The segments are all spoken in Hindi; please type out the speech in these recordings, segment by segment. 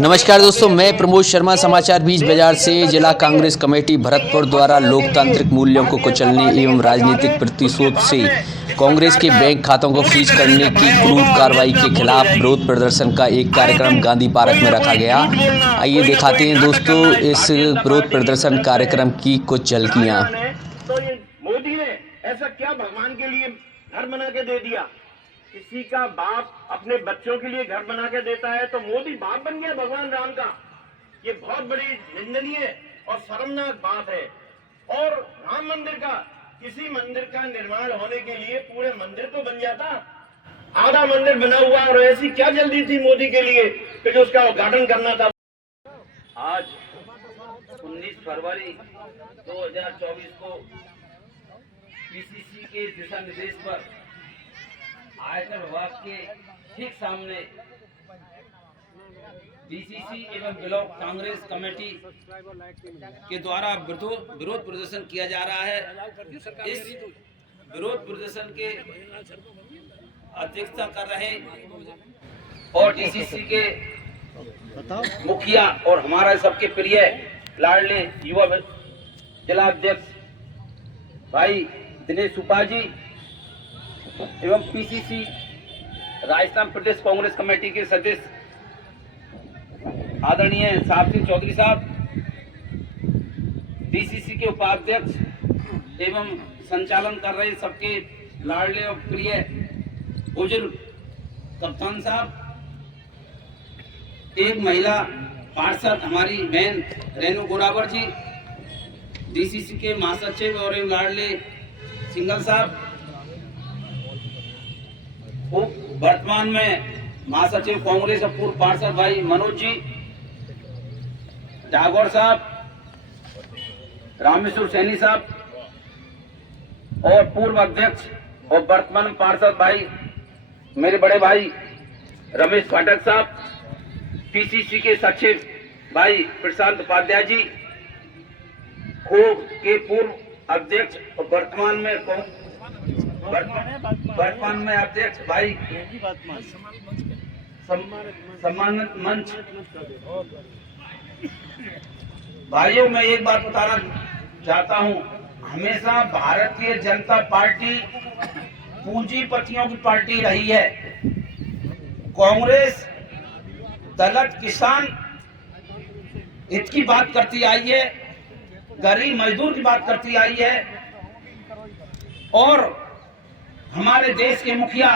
नमस्कार दोस्तों, मैं प्रमोद शर्मा समाचार बीज बाजार से। जिला कांग्रेस कमेटी भरतपुर द्वारा लोकतांत्रिक मूल्यों को कुचलने एवं राजनीतिक प्रतिशोध से कांग्रेस के बैंक खातों को फ्रीज करने की क्रूर कार्रवाई के खिलाफ विरोध प्रदर्शन का एक कार्यक्रम गांधी पार्क में रखा गया। आइए दिखाते हैं दोस्तों इस विरोध प्रदर्शन कार्यक्रम की कुछ झलकियां। तो ये मोदी ने ऐसा क्या भगवान के लिए घर बना के दे दिया? किसी का बाप अपने बच्चों के लिए घर बना के देता है तो मोदी बाप बन गया भगवान राम का। ये बहुत बड़ी निंदनीय और शर्मनाक बात है। और राम मंदिर का, किसी मंदिर का निर्माण होने के लिए पूरे मंदिर तो बन जाता, आधा मंदिर बना हुआ और ऐसी क्या जल्दी थी मोदी के लिए कि जो उसका उद्घाटन करना था। आज 19 फरवरी 2024 को पीसीसी के दिशा निर्देश पर आयकर विभाग के ठीक सामने बीसीसी एवं ब्लॉक कांग्रेस कमेटी के द्वारा विरोध प्रदर्शन किया जा रहा है। इस विरोध प्रदर्शन के अध्यक्षता कर रहे और डीसीसी के मुखिया और हमारा सबके प्रिय लाडले युवा जिला अध्यक्ष भाई दिनेश उपाजी एवं पीसीसी राजस्थान प्रदेश कांग्रेस कमेटी के सदस्य आदरणीय साहब सिंह चौधरी साहब, डीसीसी के उपाध्यक्ष एवं संचालन कर रहे सबके लाडले और प्रिय बुजुर्ग कप्तान साहब, एक महिला पार्षद हमारी बहन रेणु गोरावर जी, डीसीसी के महासचिव और लाडले सिंगल साहब, वर्तमान में महासचिव कांग्रेस और पूर्व पार्षद भाई मनोज जी, जागौर साहब, रामेश्वर सैनी साहब और पूर्व अध्यक्ष और वर्तमान पार्षद भाई मेरे बड़े भाई रमेश पाठक साहब, पीसीसी के सचिव भाई प्रशांत उपाध्याय जी, खो के पूर्व अध्यक्ष और वर्तमान में अध्यक्ष भाई सम्मानित मंच भाइयों, मैं एक बात बताना चाहता हूं, हमेशा भारतीय जनता पार्टी पूंजीपतियों की पार्टी रही है। कांग्रेस दलित किसान हित की बात करती आई है, गरीब मजदूर की बात करती आई है और हमारे देश के मुखिया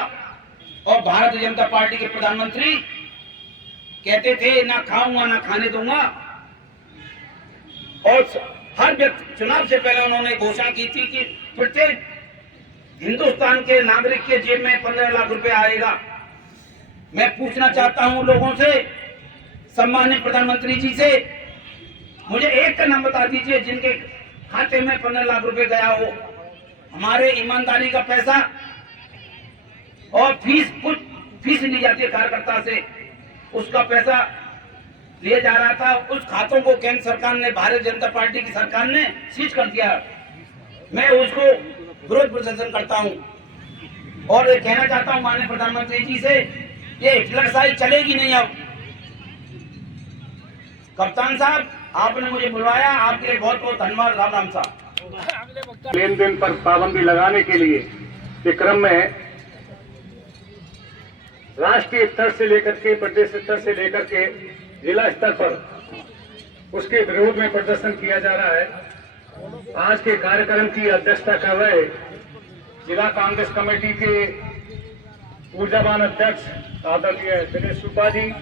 और भारतीय जनता पार्टी के प्रधानमंत्री कहते थे ना खाऊंगा ना खाने दूंगा। और हर व्यक्ति चुनाव से पहले उन्होंने घोषणा की थी कि प्रत्येक हिंदुस्तान के नागरिक के जेब में 15 लाख रुपए आएगा। मैं पूछना चाहता हूं लोगों से, सम्मानित प्रधानमंत्री जी से, मुझे एक का नाम बता दीजिए जिनके खाते में 15 लाख रुपए गया हो। हमारे ईमानदारी का पैसा और फीस ली जाती है कार्यकर्ता से, उसका पैसा लिया जा रहा था। उस खातों को केंद्र सरकार ने, भारतीय जनता पार्टी की सरकार ने सीज कर दिया। मैं उसको विरोध प्रदर्शन करता हूं और ये कहना चाहता हूं माननीय प्रधानमंत्री जी से, ये हिटलरशाही चलेगी नहीं। अब कप्तान साहब, आपने मुझे बुलवाया, आपके लिए बहुत बहुत धन्यवाद। राम राम साहब। लेन देन पर पाबंदी लगाने के लिए के क्रम में राष्ट्रीय स्तर से लेकर के, प्रदेश स्तर से लेकर के जिला स्तर पर उसके विरोध में प्रदर्शन किया जा रहा है। आज के कार्यक्रम की अध्यक्षता कर रहे जिला कांग्रेस कमेटी के ऊर्जावान अध्यक्ष आदरणीय दिनेश उपाजी,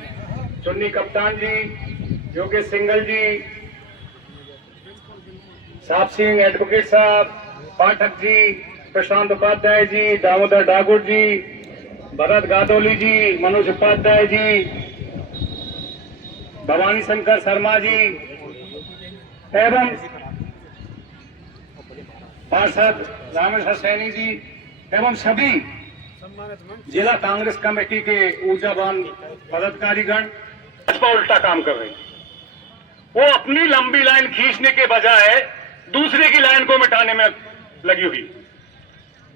चुन्नी कप्तान जी, योगेश सिंगल जी, साहब सिंह एडवोकेट साहब, पाठक जी, प्रशांत उपाध्याय जी, दामोदर डागुर जी, भरत गादोली जी, मनोज उपाध्याय जी, भवानी शंकर शर्मा जी एवं पार्षद रामेश्वर सैनी जी एवं सभी जिला कांग्रेस कमेटी के ऊर्जावान पदाधिकारीगण इस पर उल्टा काम कर रहे हैं। वो अपनी लंबी लाइन खींचने के बजाय दूसरे की लाइन को मिटाने में लगी हुई।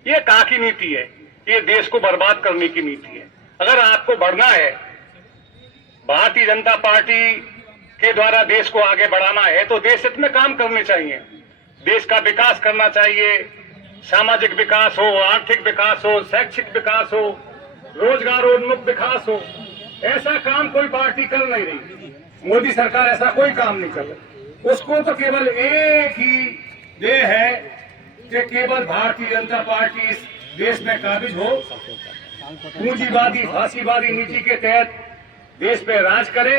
ये कहाँ की नीति है? ये देश को बर्बाद करने की नीति है। अगर आपको बढ़ना है भारतीय जनता पार्टी के द्वारा देश को आगे बढ़ाना है तो देश हित में काम करने चाहिए, देश का विकास करना चाहिए, सामाजिक विकास हो, आर्थिक विकास हो, शैक्षिक विकास हो, रोजगारोन्मुख विकास हो। ऐसा काम कोई पार्टी कर नहीं रही, मोदी सरकार ऐसा कोई काम नहीं कर रही। उसको तो केवल एक ही देह है कि केवल भारतीय जनता पार्टी इस देश में काबिज हो, पूंजीवादी फांसीवादी नीति के तहत देश पे राज करे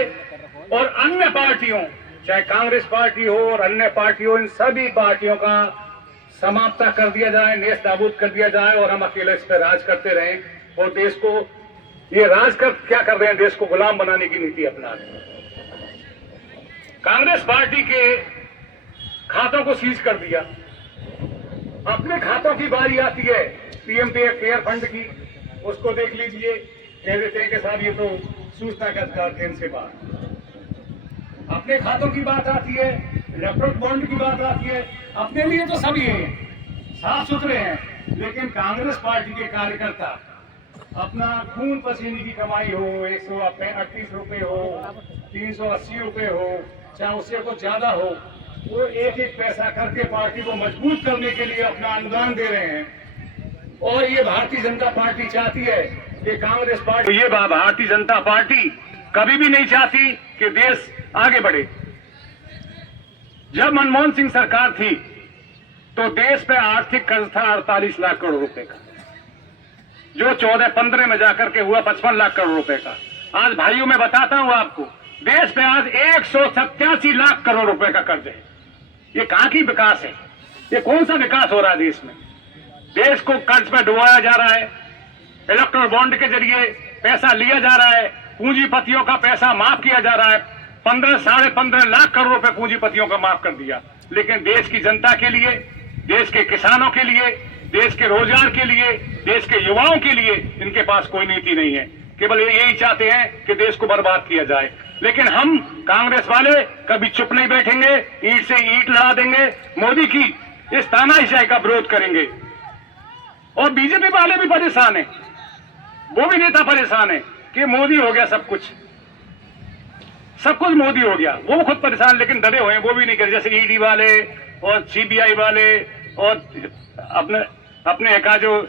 और अन्य पार्टियों, चाहे कांग्रेस पार्टी हो और अन्य पार्टी हो, इन सभी पार्टियों का समाप्त कर दिया जाए, नेस्त नाबूद कर दिया जाए और हम अकेले इस पे राज करते रहें और देश को ये राज कर क्या कर रहे हैं, देश को गुलाम बनाने की नीति अपना रहे हैं। कांग्रेस पार्टी के खातों को सीज कर दिया, अपने खातों की बारी आती है पीएम केयर फंड की, उसको देख लीजिए, कह देते हैं कि साहब ये तो सूचना का अधिकार केंद्र से बाहर। अपने खातों की बात आती है, इलेक्ट्रॉनिक बॉन्ड की बात आती है, अपने लिए तो सभी हैं, साफ सुथरे हैं, लेकिन कांग्रेस पार्टी के कार्यकर्ता अपना खून पसीने की कमाई हो, 138 रुपए हो, 380 रुपए हो, चाहे उससे कुछ ज्यादा हो, वो एक एक पैसा करके पार्टी को मजबूत करने के लिए अपना अनुदान दे रहे हैं। और ये भारतीय जनता पार्टी चाहती है कि कांग्रेस पार्टी, ये भारतीय जनता पार्टी कभी भी नहीं चाहती कि देश आगे बढ़े। जब मनमोहन सिंह सरकार थी तो देश पे आर्थिक कर्ज था 48 लाख करोड़ रुपए का, जो 14-15 में जाकर के हुआ 55 लाख करोड़ रुपए का। आज भाइयों मैं बताता हूं आपको, देश पे आज 187 लाख करोड़ रुपए का कर्ज है। ये कहां की विकास है? ये कौन सा विकास हो रहा है देश में? देश को कर्ज पे डुबाया जा रहा है, इलेक्ट्रॉनिक बॉन्ड के जरिए पैसा लिया जा रहा है, पूंजीपतियों का पैसा माफ किया जा रहा है। 15-15.5 लाख करोड़ रुपए पूंजीपतियों का माफ कर दिया, लेकिन देश की जनता के लिए, देश के किसानों के लिए, देश के रोजगार के लिए, देश के युवाओं के लिए इनके पास कोई नीति नहीं है। केवल यही चाहते हैं कि देश को बर्बाद किया जाए। लेकिन हम कांग्रेस वाले कभी चुप नहीं बैठेंगे, ईंट से ईंट लड़ा देंगे, मोदी की इस तानाशाही का विरोध करेंगे। और बीजेपी वाले भी परेशान हैं, वो भी नेता परेशान है कि मोदी हो गया सब कुछ मोदी हो गया, वो खुद परेशान, लेकिन डरे हुए हैं, वो भी नहीं करे। जैसे ईडी वाले और सीबीआई वाले और अपने का जो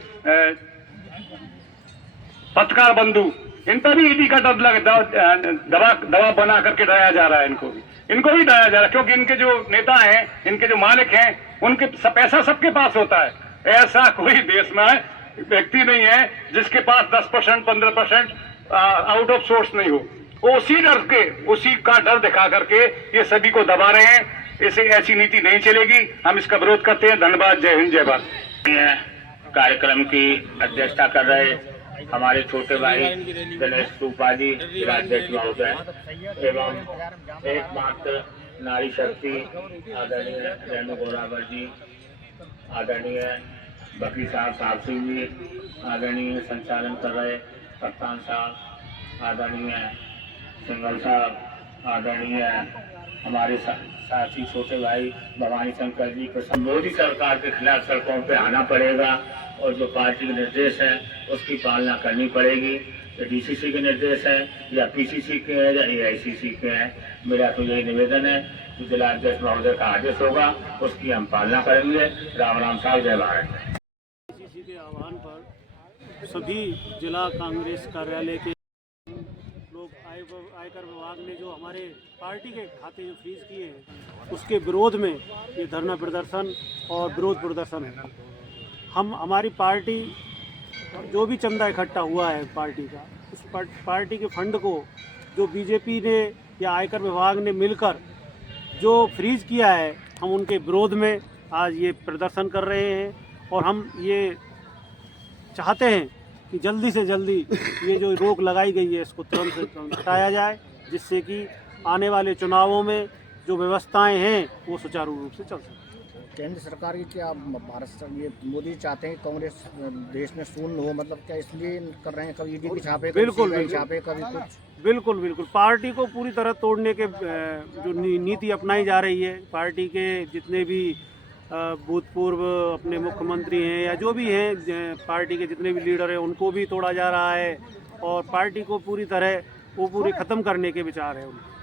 पत्रकार बंधु, इन पर भी ईडी का दबाव बना करके डराया जा रहा है। इनको भी डराया जा रहा है, क्योंकि इनके जो नेता हैं, इनके जो मालिक हैं, उनके पैसा सबके पास होता है। ऐसा कोई देश में व्यक्ति नहीं है जिसके पास 10%, 15% आउट ऑफ सोर्स नहीं हो। उसी का डर दिखा करके ये सभी को दबा रहे हैं। इसे ऐसी नीति नहीं चलेगी, हम इसका विरोध करते हैं। धन्यवाद, जय हिंद, जय भारत। कार्यक्रम की अध्यक्षता कर रहे हमारे छोटे भाई गणेश रूपा जी, राज्याध्यक्ष महोदय, एवं एकमात्र नारी शक्ति आदरणीय रेणु गोरावर जी, आदरणीय वकील साहब सिंह जी, आदरणीय संचालन कर रहे कप्तान साहब, आदरणीय सिंगल साहब, आदरणीय हमारे साथी छोटे भाई भवानी शंकर जी को मोदी सरकार के खिलाफ सड़कों पे आना पड़ेगा और जो पार्टी के निर्देश है उसकी पालना करनी पड़ेगी। ये डीसीसी के निर्देश है या पीसीसी के हैं या एआईसीसी के हैं, मेरा तो यही निवेदन है कि जिला अध्यक्ष महोदय का आदेश होगा उसकी हम पालना करेंगे। राम राम साहब, जय भारत। डीसीसी के आह्वान पर सभी जिला कांग्रेस कार्यालय के लोग, आयकर विभाग ने जो हमारे पार्टी के खाते जो फ्रीज किए हैं उसके विरोध में ये धरना प्रदर्शन और विरोध प्रदर्शन है। हमारी पार्टी जो भी चंदा इकट्ठा हुआ है पार्टी का, उस पार्टी के फंड को जो बीजेपी ने या आयकर विभाग ने मिलकर जो फ्रीज किया है, हम उनके विरोध में आज ये प्रदर्शन कर रहे हैं। और हम ये चाहते हैं कि जल्दी से जल्दी ये जो रोक लगाई गई है इसको तुरंत से तुरंत हटाया जाए, जिससे कि आने वाले चुनावों में जो व्यवस्थाएं हैं वो सुचारू रूप से चल सकें। केंद्र सरकार की क्या ये मोदी चाहते हैं कांग्रेस देश में शून्य हो, मतलब क्या इसलिए कर रहे हैं? कभी ईडी की छापे, बिल्कुल छापे, कभी कुछ। बिल्कुल पार्टी को पूरी तरह तोड़ने के जो नीति अपनाई जा रही है, पार्टी के जितने भी भूतपूर्व अपने मुख्यमंत्री हैं या जो भी हैं, पार्टी के जितने भी लीडर हैं उनको भी तोड़ा जा रहा है और पार्टी को पूरी तरह वो पूरे ख़त्म करने के विचार है उनके।